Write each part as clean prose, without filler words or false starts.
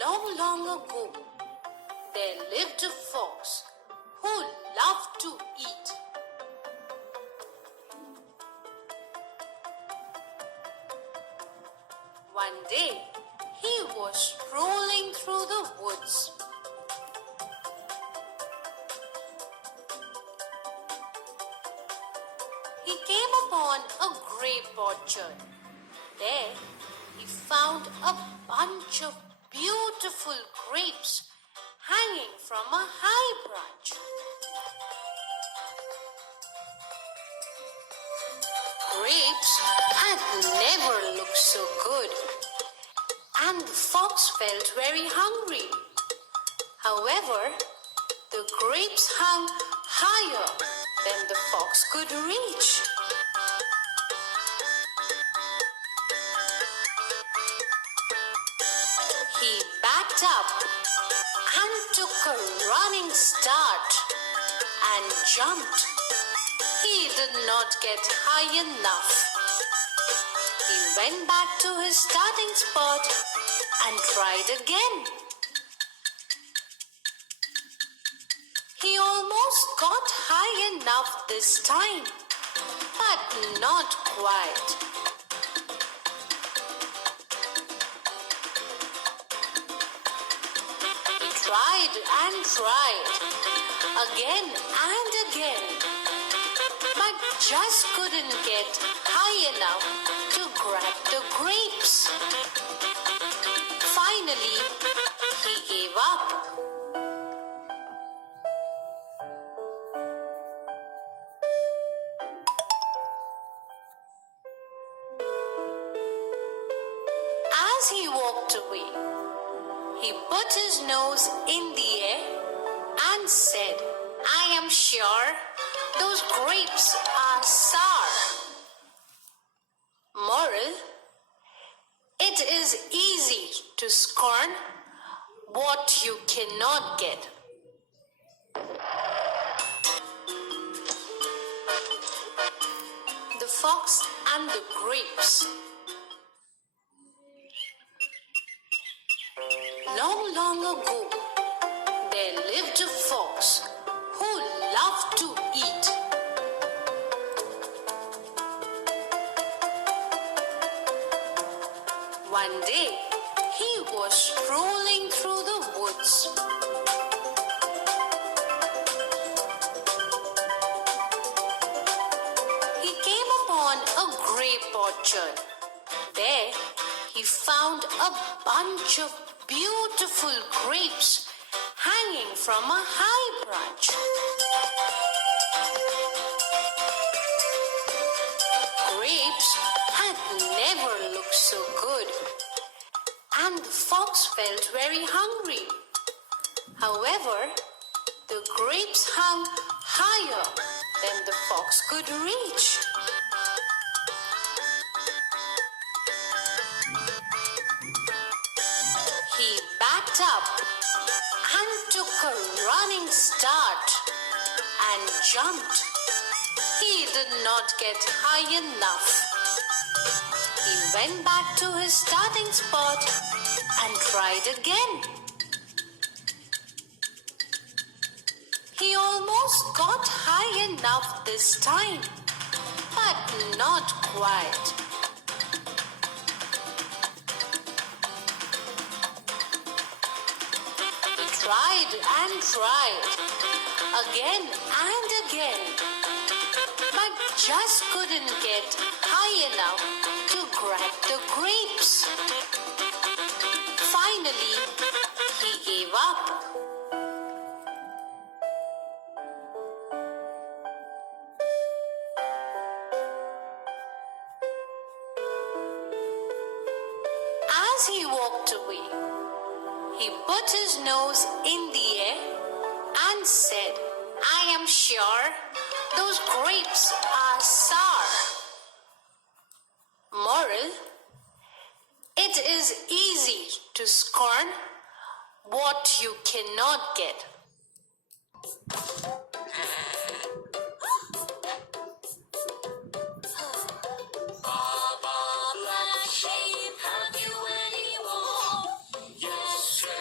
Long, long ago, there lived a fox who loved to eat. One day, he was strolling through the woods. He came upon a grape orchard. There, he found a bunch of beautiful grapes hanging from a high branch. Grapes had never looked so good, and the fox felt very hungry. However, the grapes hung higher than the fox could reach. He backed up and took a running start and jumped. He did not get high enough. He went back to his starting spot and tried again. He almost got high enough this time, but not quite. He tried and tried, again and again, but just couldn't get high enough to grab the grapes. Finally, he gave up. As he walked away, he put his nose in the air and said, "I am sure those grapes are sour." Moral: it is easy to scorn what you cannot get. The Fox and the Grapes. Long, long ago, there lived a fox who loved to eat. One day, he was strolling through the woods. He came upon a grape orchard. There, he found a bunch of beautiful grapes hanging from a high branch. Grapes had never looked so good, and the fox felt very hungry. However, the grapes hung higher than the fox could reach. He backed up and took a running start and jumped. He did not get high enough. He went back to his starting spot and tried again. He almost got high enough this time, but not quite. Tried and tried, again and again, but just couldn't get high enough to grab the grapes. Finally, he gave up. As he walked away, he put his nose in the air and said, "I am sure those grapes are sour." Moral: it is easy to scorn what you cannot get. Baba, black sheep, have you any wool? Yes, sir.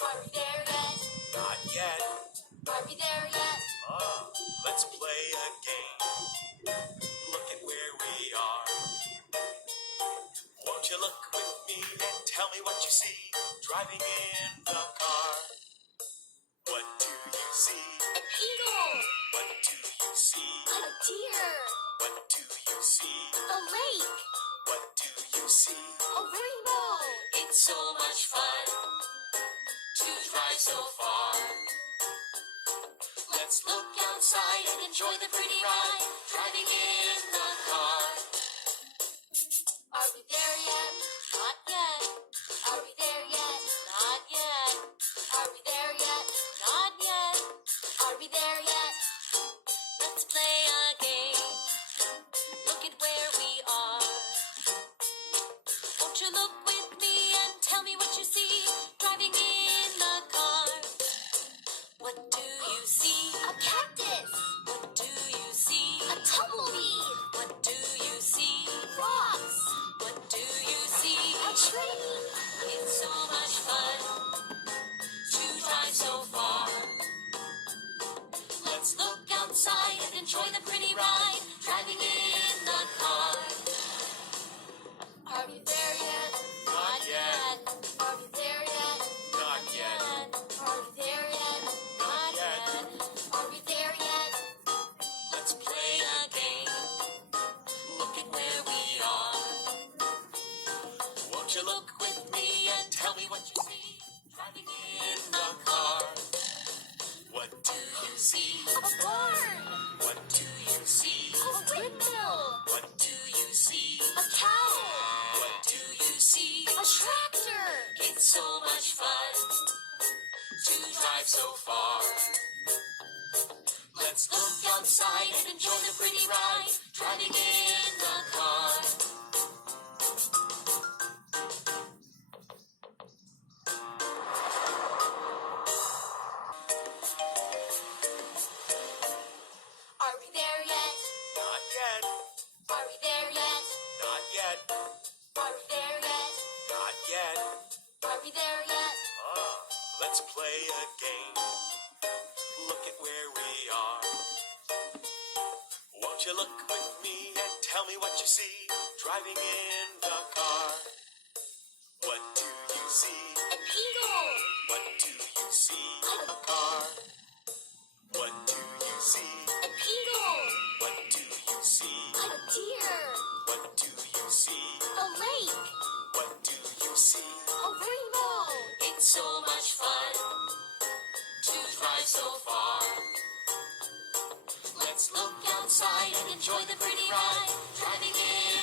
Are we there yet? Not yet. Are we there yet? Let's play a game. Look at where we are. Won't you look with me and tell me what you see driving in the car? What do you see? An eagle. What do you see? A deer. What do you see? A lake. What do you see? A rainbow. It's so much fun to drive so far. Let's look outside and enjoy the pretty ride driving in the car. Are we there yet? Not yet. Are we there yet? Not yet. Are we there yet? Not yet. Are we there yet? Let's play a game. Look at where we are. Won't you look with me and tell me what you see driving in the car? What do you see? A cactus. What do you see? A tumbleweed. What do you see? Rocks. What do you see? A tree. It's so much fun to drive so far. Let's look outside and enjoy the pretty ride driving in the car. Are we there yet? Not yet. Are we there yet? Not yet. Are we there yet? Not yet. Are we there yet? Let's play a game. Look at where we are. Won't you look with me and tell me what you see driving in the car? What do you see? A barn. What do you see? A windmill. What do you see? A cow. What do you see? A tractor. It's so much fun to drive so far. Let's look outside and enjoy the pretty ride driving in the car. Are we there yet? Not yet. Are we there yet? Not yet. Are we there yet? Not yet. Are we there yet? Let's play a game. Look at where we are. Won't you look with me and tell me what you see driving in the car? What do you see? An eagle. What do you see? A car. What do you see? An eagle. What do you see? A deer. What do you see? A lake. What do you see? A rainbow. It's so much fun to drive so far. Let's look outside and enjoy the pretty ride driving in